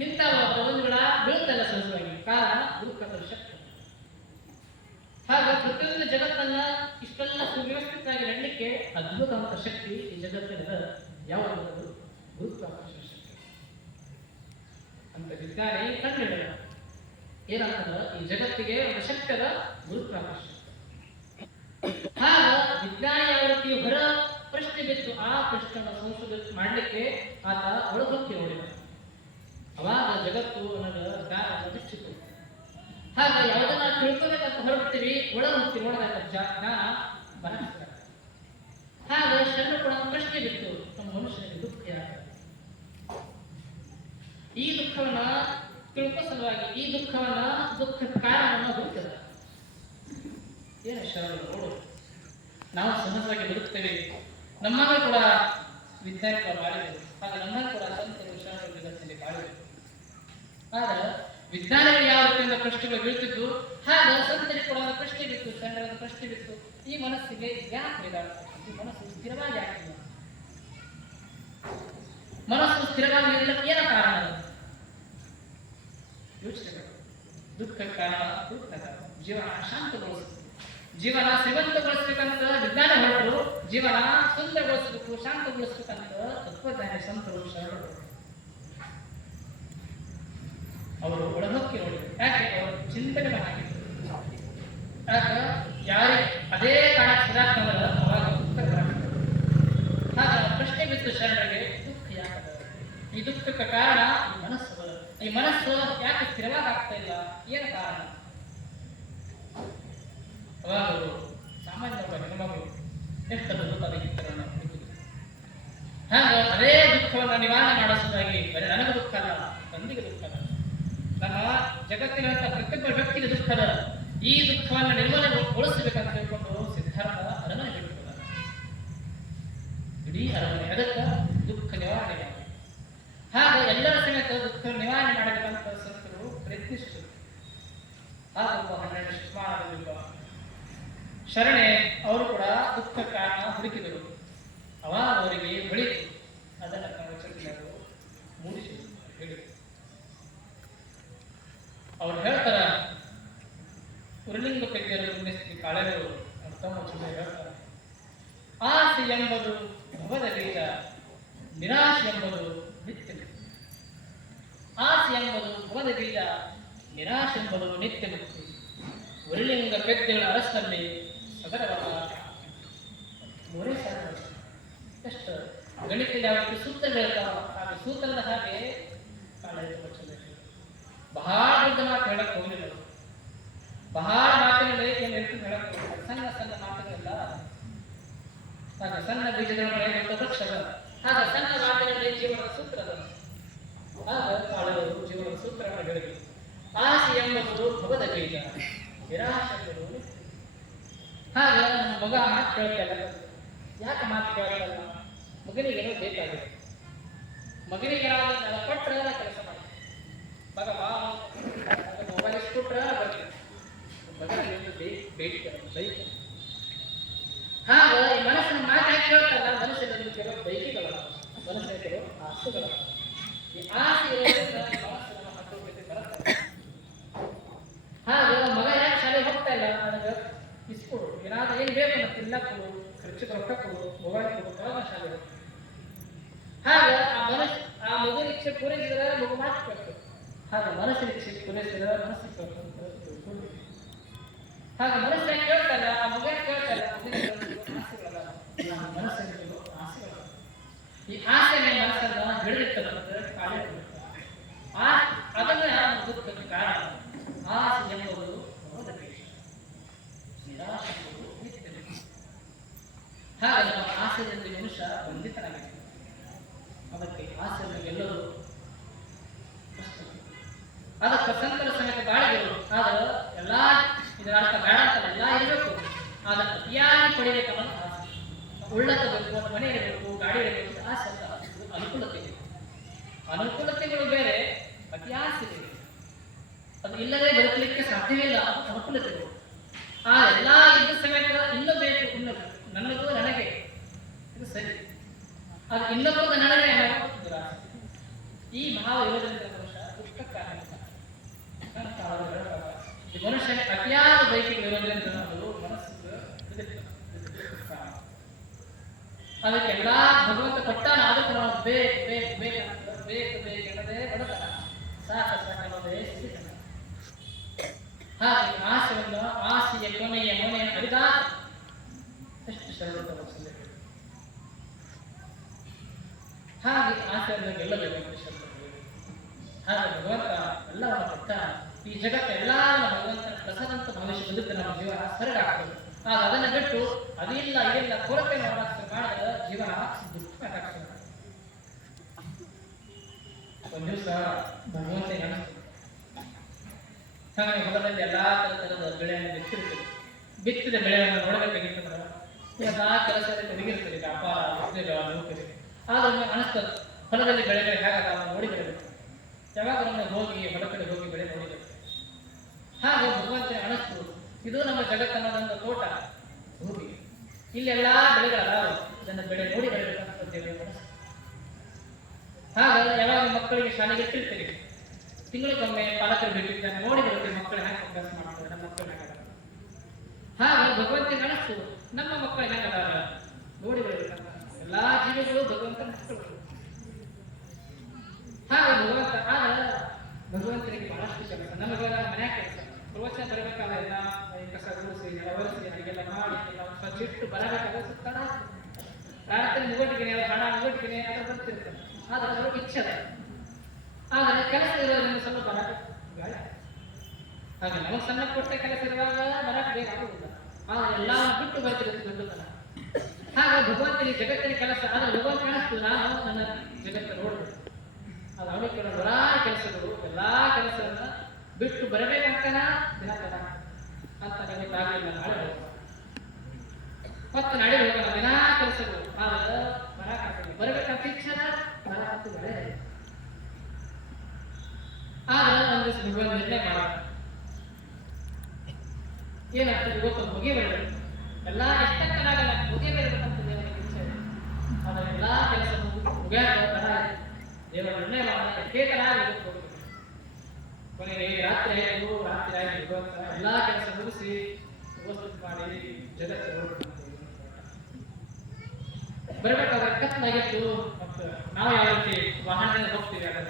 ನಿಂತಾವ ಒಂದುಗಳ ಬೀಳುತ್ತಲ್ಲ ಸಹಜವಾಗಿ, ಕಾರಣ ಗುರುತ್ವಾಕರ್ಷಣ. ಹಾಗ ಪ್ರತಿಯೊಂದು ಜಗತ್ತನ್ನ ಇಷ್ಟೆಲ್ಲ ಸುವ್ಯವಸ್ಥಿತವಾಗಿ ನಡಲಿಕ್ಕೆ ಅದ್ಭುತವಾದ ಶಕ್ತಿ ಈ ಜಗತ್ತಿನ ಯಾವುದು, ಗುರುತ್ವಾಕರ್ಷಣ ಶಕ್ತಿ ಅಂತ ವಿಜ್ಞಾನಿ ಕಂಡುಹಿಡಿದ. ಏನಂತಂದ್ರೆ ಈ ಜಗತ್ತಿಗೆ ಒಂದು ಶಕ್ತಿಯಾದ ಗುರುತ್ವಾಕರ್ಷಣ. ಹಾಗ ವಿಜ್ಞಾನಿ ಅವರಿಗೆ ಹೊರ ಪ್ರಶ್ನೆ ಬಿತ್ತು. ಆ ಪ್ರಶ್ನೆಯನ್ನು ಸಂಶೋಧನೆ ಮಾಡಲಿಕ್ಕೆ ಆತ ಒಳಗೊತ್ತಿ ನೋಡಿದ. ಅವಾಗ ಜಗತ್ತು ಅನ್ನೋದು ಜ್ಞಾನ ಪ್ರತಿಷ್ಠಿತು. ಹಾಗ ಯಾವುದನ್ನ ತಿಳ್ಕೋಬೇಕಂತ ಹೊರಡ್ತೀವಿ, ಒಳಗೊತ್ತಿ ನೋಡಿದಾಗ ಜ್ಞಾನ ಬರಸ್ತದೆ. ಹಾಗ ಶರಣ ಕೂಡ ಪ್ರಶ್ನೆ ಬಿತ್ತು, ನಮ್ಮ ಮನುಷ್ಯನಿಗೆ ದುಃಖ ಯಾಕೆ, ಈ ದುಃಖವನ್ನ ತಿಳ್ಕೋ ಸಲುವಾಗಿ, ಈ ದುಃಖದ ಕಾರಣವನ್ನು ಹುಡುಕ್ತದೆ. ಏನು ಶರಣರು ನೋಡು, ನಾವು ಸಹಜವಾಗಿ ಬದುಕ್ತೇವೆ. ನಮ್ಮನ್ನು ಕೂಡ ವಿಜ್ಞಾನಿಗಳು ಮಾಡಿದರು, ಹಾಗೆ ನಮ್ಮನ್ನು ಕೂಡ ಸಂತರು ಶರಣರು ಜಗತ್ತಿನಲ್ಲಿ ಬಾಳಿದರು. ಆದ್ರೆ ವಿಜ್ಞಾನಿಗಳು ಯಾವ ರೀತಿಯಿಂದ ಪ್ರಶ್ನೆಗಳು ಬೀಳ್ತಿದ್ದು, ಹಾಗೆ ಸಂತರಿಗೆ ಕೂಡ ಪ್ರಶ್ನೆ ಬಿತ್ತು, ಶರಣರ ಪ್ರಶ್ನೆ ಬಿತ್ತು. ಈ ಮನಸ್ಸಿಗೆ ಯಾಕೆ ಬೇಡ, ಈ ಮನಸ್ಸು ಸ್ಥಿರವಾಗಿ ಆಗಿಲ್ಲ, ಮನಸ್ಸು ಸ್ಥಿರವಾಗಿ ಇರಲಿಕ್ಕೆ ಏನೋ ಕಾರಣ ಯೋಚನೆ. ದುಃಖ ಕಾರಣ ಜೀವನ ಶಾಂತಗೊಳಿಸುತ್ತೆ, ಜೀವನ ಶ್ರೀಮಂತಗೊಳಿಸ್ಬೇಕಂತ ವಿಜ್ಞಾನ ಹೊರಟರು, ಜೀವನ ಸುಂದರಗೊಳಿಸಬೇಕು, ಶಾಂತಗೊಳಿಸ್ಬೇಕಂತ ತತ್ವಜ್ಞಾನಿ ಸಂತರು ಶರಣರು ಅವರು ಒಳಹೊಕ್ಕಿ ನೋಡಿದರು. ಯಾಕೆ ಅವರು ಚಿಂತನೆ ಮಾಡಿದ್ರು. ಯಾಕೆ ಯಾರಿಗೆ ಅದೇ ಕಾರಣ ಸದಾತ್ಮದ ಅವಾಗ ಉತ್ತರ ಬರಬೇಕು. ಹಾಗ ಪ್ರಶ್ನೆ ಬಿದ್ದು ಶರಣರಿಗೆ ದುಃಖ ಯಾಕದ, ಈ ದುಃಖಕ್ಕೆ ಕಾರಣ ಈ ಮನಸ್ಸು. ಈ ಮನಸ್ಸು ಯಾಕೆ ಸ್ಥಿರವಾಗಿ ಆಗ್ತಾ ಇಲ್ಲ, ಏನು ಕಾರಣ? ಅವಾಗ ಸಾಮಾನ್ಯವಾಗಿ ಹೆಣ್ಮಗಳು ಎಷ್ಟದು ದುಃಖವನ್ನು ಹುಡುಕಿದ್ರು. ಹಾಗೆ ಅದೇ ದುಃಖವನ್ನು ನಿವಾರಣೆ ಮಾಡೋ ಸಲುವಾಗಿ ಬರೀ ನನಗೆ ದುಃಖ ಅಲ್ಲ, ತಂದೆಗೆ ದುಃಖ ಅಲ್ಲ, ನಮ್ಮ ಜಗತ್ತಿನಂತ ಪ್ರತಿಯೊಬ್ಬ ವ್ಯಕ್ತಿಗೆ ದುಃಖದ, ಈ ದುಃಖವನ್ನು ನಿರ್ಮೂಲನೆಗೊಳಿಸಬೇಕಂತ ಹೇಳ್ಕೊಂಡು ಸಿದ್ಧಾರ್ಥ ಅರಮನೆ ಬಿಟ್ಟು ಶರಣೆ ಅವರು ಕೂಡ ದುಃಖ ಕಾರಣ ಹುಡುಕಿದರು. ಅವಾಗ ಅವರಿಗೆ ಹೊಳಿತು. ಅದನ್ನು ಕನ್ನಡ ಮೂಡಿಸಿದರು, ಹೇಳಿದರು. ಅವ್ರು ಹೇಳ್ತಾರ, ಉರುಲಿಂಗ ಪೆದ್ದೆಯರು ಪುಣ್ಯಶ್ರೀ ಕಾಳೆಯವರು ತಮ್ಮ ಚುಮ್ಮೆ ಹೇಳ್ತಾರೆ, ಆಸೆ ಎಂಬುದು ಭವದ ಬೀಜ, ನಿರಾಶೆ ಎಂಬುದು ನಿತ್ಯ. ಆಸೆ ಎಂಬುದು ಭವದ ಬೀಜ, ನಿರಾಶೆ ಎಂಬುದು ನಿತ್ಯ ಮುಕ್ತಿ. ಉರುಲಿಂಗ ಪೆದ್ದೆಗಳ ಅರಸಲ್ಲಿ ಸದರವಾದ ಮೂರೇ ಸಾವಿರ ವರ್ಷ. ಎಷ್ಟು ಗಣಿತದಲ್ಲಿ ಅವರಿಗೆ ಸೂತ್ರ ಹೇಳ್ತಾವ, ಹಾಗೆ ಸೂತ್ರದ ಹಾಗೆ ಕಾಳೆಯ ಬಹಳ ದೊಡ್ಡ ಮಾತು ಹೇಳಕ್ ಹೋಗಲಿಲ್ಲ. ಬಹಳ ಮಾತಿನಲ್ಲಿ ಏನು ಹೇಳ್ತೀನಿ ಹೇಳಕ್ ಹೋಗಿಲ್ಲ. ಸಣ್ಣ ಸಣ್ಣ ಮಾತುಗಳೆಲ್ಲ ಹಾಗೆ ಸಣ್ಣ ಬೀಜಗಳ ವೃಕ್ಷದ ಹಾಗೆ ಸಣ್ಣ ಮಾತಿನಲ್ಲಿ ಜೀವನದ ಸೂತ್ರದ ಆಗ ಕಾಳೆಯವರು ಜೀವನದ ಸೂತ್ರವನ್ನು ಹೇಳಿದರು. ಆಸೆ ಎಂಬುದು ಭವದ ಬೀಜ, ನಿರಾಶೆ ಎಂಬುದು. ಹಾಗ ನಮ್ಮ ಮಗ ಮಾತು ಕೇಳ್ತಲ್ಲ. ಯಾಕೆ ಮಾತು ಕೇಳ್ತಲ್ಲ? ಮಗನಿಗೇನೋ ಬೇಕಾಗಿದೆ. ಮಗನಿಗೆ ನಾವು ಕೊಟ್ಟರೆ ಕೆಲಸ ಮಾಡಿ ಮಗ ಮೊಬೈಲ್ ಕೊಟ್ರೆ ಬರ್ತೀವಿ. ಹಾಗ ಈ ಮನಸ್ಸಿನ ಮಾತಾಡಿ ಕೇಳ್ತಲ್ಲ, ಮನಸ್ಸಿನಲ್ಲಿ ಕೆಲವು ಬೈಕಿಗಳ, ಮನಸ್ಸಿನ ಕೆಲವು ಆಸೆಗಳ. ಈ ಆಸೆ ಇರೋದ್ರಿಂದ ಮನಸ್ಸಿನ ಹತ್ತೋಗ್ಬೇಕು ಬರುತ್ತೆ. ಹಾಗ ಮಗ ಯಾಕೆ ಶಾಲೆಗೆ ಹೋಗ್ತಾ ಇಲ್ಲ, ನನಗೆ ಇಸ್ಕೊಡು, ಏನಾದ್ರೂ ಏನು ಬೇಕು ಅಂತ ತಿನ್ನಕ್ ಕೊಡು, ಖರ್ಚಿಗೆ ರೊಕ್ಕ ಕೊಡು, ಮೊಬೈಲ್ ಕೊಡು, ಶಾಲೆಗೆ. ಹಾಗ ಆ ಮಗುವಿನ ಇಚ್ಛೆ ಪೂರೈಸಿದ್ರೆ ಮಗು ಮಾತು ಕೇಳ್ತದೆ. ಹಾಗೆ ಮನಸ್ಸಿನ ಇಚ್ಛೆ ಪೂರೈಸಿದ್ರೆ ಮನಸ್ಸಿಗೆ ಕೇಳ್ತದೆ. ಹಾಗೆ ಮನಸ್ಸಿನ ಕೇಳ್ತಲ್ಲ, ಆ ಮಗುವಿನ ಕೇಳ್ತಲ್ಲ, ಆಸೆಗಳಲ್ಲ, ಮನಸ್ಸಿನ ಆಸೆಗಳು. ಈ ಆಸೆ ಮನಸ್ಸನ್ನ ಹಿಡಿದಿರ್ತದೆ ಕಾಳೆ. ಅದನ್ನ ದುಃಖಕ್ಕೆ ಕಾರಣ. ಆಸೆ ಎಂಬುದು ನಿರಾಶೆ ಎಂಬುದು ನಿತ್ಯ. ಹಾಗೆ ನಮ್ಮ ಆಸೆಯಲ್ಲಿ ಮನುಷ್ಯ ಬಂಧಿತನಾಗಿದೆ. ಅದಕ್ಕೆ ಆಸೆಯನ್ನು ಗೆಲ್ಲಲು ಅದಕ್ಕೆ ಸಂತರ ಸಮೇತ ಗಾಳಿಗಳು. ಆದ್ರೆ ಎಲ್ಲ ಇದರ ಅರ್ಥ ಬೇಡ ಅಂತಲ್ಲ, ಎಲ್ಲ ಇರಬೇಕು. ಆದ್ರೆ ಅತಿಯಾಗಿ ಪಡಿಬೇಕನ್ನೋ ಆಸೆ. ಉಳ್ಳತಬೇಕು, ಮನೆ ಇರಬೇಕು, ಗಾಡಿ ಇರಬೇಕು, ಆಸೆ ಅಂತ. ಅನುಕೂಲತೆ, ಅನುಕೂಲತೆಗಳು ಬೇರೆ, ಅತಿ ಆಸೆ ಬೇರೆ. ಅದು ಇಲ್ಲದೆ ಬದುಕಲಿಕ್ಕೆ ಸಾಧ್ಯವಿಲ್ಲ. ಅನುಕೂಲತೆಗಳು ಆ ಎಲ್ಲ ಇದ್ದ ಸಮೇತ ಇನ್ನೂ ಬೇಕು, ಇನ್ನೊಂದು ನನ್ನದು ನನಗೆ ಇದು ಸರಿ, ಅದು ಇನ್ನೊಬ್ಬರದ ನನಗೆ ದುರಾಸೆ. ಈ ಭಾವ ಇರೋದ್ರಿಂದ ಮನುಷ್ಯ ದುಃಖಕ್ಕಾಗ. ಈ ಮನುಷ್ಯನ ಅತಿಯಾದ ಬೈಕಿಗಳು ಇರೋದ್ರಿಂದ ಅದು ಮನಸ್ಸಿಗೆ ಅದಕ್ಕೆಲ್ಲ ಭಗವಂತ ಕೊಟ್ಟಾನ. ಅದಕ್ಕೆ ನಾವು ಬೇಕು ಬೇಕು ಬೇಕಂತ ಬೇಕು ಬೇಕೆನ್ನದೇ ಬಡತನ, ಸಾಕ ಸಾಕನ್ನೋದೇ ಸಿರಿತನ. ಹಾಗೆ ಆಸೆಯನ್ನು ಆಸೆಯ ಕೊನೆಯ ಅರಿದಾದ ಎಷ್ಟು ಶರಣ ತಪ್ಪಿಸಬೇಕು. ಹಾಗೆ ಆಸೆಯನ್ನು ಗೆಲ್ಲಬೇಕು ಮನುಷ್ಯ. ಹಾಗೆ ಭಗವಂತ ಎಲ್ಲವನ್ನು ಕೊಟ್ಟ. ಈ ಜಗತ್ತೆಲ್ಲ ಭಗವಂತನ ಪ್ರಸನ್ನಂತ ಭವಿಷ್ಯ ಬದುಕು ನಮ್ಮ ಜೀವನ ಸರಳಾಗ್ತದೆ. ಆಗ ಅದನ್ನು ಬಿಟ್ಟು ಅದಿಲ್ಲ ಇದೆಲ್ಲ ಕೊರತೆ ಮಾಡಿದ ಜೀವನ ದುಃಖ. ಒಂದು ದಿವಸ ಭಗವಂತ ಹಾಗೆ ಹೊಲದಲ್ಲಿ ಎಲ್ಲಾ ತರದ ಬೆಳೆಯನ್ನು ಬಿತ್ತಿರ್ತದೆ. ಬಿತ್ತಿದ ಬೆಳೆಯನ್ನು ನೋಡಬೇಕಾಗಿರ್ತದೆ. ಎಲ್ಲಾ ಕೆಲಸದಲ್ಲಿ ತೊಡಗಿರ್ತದೆ. ವ್ಯಾಪಾರ ನೌಕರಿ. ಆದ್ರೆ ಅನಿಸ್ತದೆ ಹೊಲದಲ್ಲಿ ಬೆಳೆಗಳು ಹೇಗಾಗ ನೋಡಿ ಬೆಳೆಬೇಕು. ಯಾವಾಗ ಒಮ್ಮೆ ಹೋಗಿ ಹೊಲ ಕಡೆ ಹೋಗಿ ಬೆಳೆ ನೋಡಿಬೇಕು. ಹಾಗೆ ಭಗವಂತ ಅನಿಸ್ತು, ಇದು ನಮ್ಮ ಜಗತ್ತನ್ನೋದೊಂದು ತೋಟ ಭೂಮಿ, ಇಲ್ಲೆಲ್ಲಾ ಬೆಳೆಗಳಾದ ಇದನ್ನು ಬೆಳೆ ನೋಡಿ ಬೆಳೆಬೇಕಂತ ದೇವರ ಮನಸ್ಸು. ಹಾಗೆ ಯಾವಾಗ ಮಕ್ಕಳಿಗೆ ಶಾಲೆಗೆ ಇಟ್ಟಿರ್ತೀರಿ, ತಿಂಗಳಿಗೊಮ್ಮೆ ಪಾಲಕರು ಬಿಟ್ಟಿರ್ತಾರೆ, ನೋಡಿ ಬರ್ತೀವಿ ಮಕ್ಕಳು ಹೇಗೆ ಅಭ್ಯಾಸ ಮಾಡ್ತಾರೆ, ನಮ್ಮ ಮಕ್ಕಳು ಹೇಗಾಗ. ಹಾಗೆ ಭಗವಂತನಿಗೆ ಅನಿಸ್ತು, ನಮ್ಮ ಮಕ್ಕಳು ಹೇಗಾದಾಗ ನೋಡಿ ಬೆಳೆಬೇಕಂತ. ಎಲ್ಲಾ ಜೀವಿಗಳು ಭಗವಂತನ ಮಕ್ಕಳು. ಹಾಗೆ ಭಗವಂತನಿಗೆ ಬಹಳಷ್ಟು ಕೆಲಸ. ನಮಗೆಲ್ಲ ಮನೆ ಕೆಲಸ, ಪ್ರವಚನ ಬರಬೇಕಾದ್ರೆ ಎಲ್ಲ ಕಸ ಗುಡಿಸಿ ಒರೆಸಿ ಹಾಗೆಲ್ಲ ಮಾಡಿ ಎಲ್ಲ ಸ್ವಚ್ಛಿಟ್ಟು ಬರಬೇಕಾದ್ರೆ ಸುತ್ತಾಡ ಪ್ರಾರ್ಥನೆ ಮುಗಟ್ಟಿಗೆ ಹಣ ಮುಗಟ್ಟಿಗೆ ಎಲ್ಲ ಬರ್ತಿರ್ತಾರೆ. ಆದ್ರೆ ಅವ್ರಿಗೆ ಇಚ್ಛೆ ಅದ. ಆದರೆ ಕೆಲಸ ಇರೋದ್ರಿಂದ ಸ್ವಲ್ಪ ಬರಕ್ಕೆ ಗಾಳಿ. ಹಾಗೆ ನಮಗೆ ಸಣ್ಣ ಕೊಟ್ಟ ಕೆಲಸ ಇರುವಾಗ ಬರಕ್ಕೆ ಬೇಕಾಗುವುದಿಲ್ಲ. ಆದ್ರೆ ಎಲ್ಲವನ್ನು ಬಿಟ್ಟು ಬರ್ತಿರುತ್ತೆ ದೊಡ್ಡತನ. ಹಾಗೆ ಭಗವಂತನಿಗೆ ಜಗತ್ತಿನ ಕೆಲಸ. ಆದ್ರೆ ಭಗವಂತ ಕಾಣಿಸ್ತು, ನಾನು ನನ್ನ ಜಗತ್ತು ನೋಡ್ಬೇಕು. ಅದು ಅವನಿಗೆ ಕೂಡ ಬರಾ ಕೆಲಸಗಳು, ಎಲ್ಲಾ ಕೆಲಸವನ್ನ ಬಿಟ್ಟು ಬರಬೇಕಂತನ ದಿನ ಅಂತ ನನಗೆ ಆಗಲಿಲ್ಲ. ನಾಳೆ ಹೋಗೋಣ ಮತ್ತೆ ನಾಳೆ ಹೋಗೋಣ. ದಿನ ಕೆಲಸಗಳು ಆದ್ರೆ ಬರಬೇಕಂತ ಇಚ್ಛೆ ಬರೇ. ಆದ್ರೆ ಒಂದು ದಿವಸ ಭಗವಂತ ನಿರ್ಣಯ ಮಾಡ ಏನಾಗ್ತದೆ ಇವತ್ತು ಮುಗಿ ಬರಬೇಕು. ಎಲ್ಲ ಎಷ್ಟಕ್ಕನಾಗಲ್ಲ ಮುಗಿಯಬೇಕಂತ ದೇವರ ಇಚ್ಛೆ ಇದೆ. ಅದರ ಎಲ್ಲ ಕೆಲಸ ಮುಗಿಯಾದ ತರ ದೇವರ ನಿರ್ಣಯ ಎಷ್ಟೇ ತರ ಕೊನೆಗೆ ರಾತ್ರಿ ಆಯ್ತು, ರಾತ್ರಿ ಆಯ್ತು ಎಲ್ಲ ಕೆಲಸ ಮುಗಿಸಿ ಉಪಸ್ಥಿತ ಮಾಡಿ ಜಗತ್ತು ಬರಬೇಕಾದ್ರೆ ಕತ್ತಲಾಗಿತ್ತು. ಮತ್ತು ನಾವು ಯಾವ ರೀತಿ ವಾಹನದಿಂದ ಹೋಗ್ತೀವಿ ಅದರ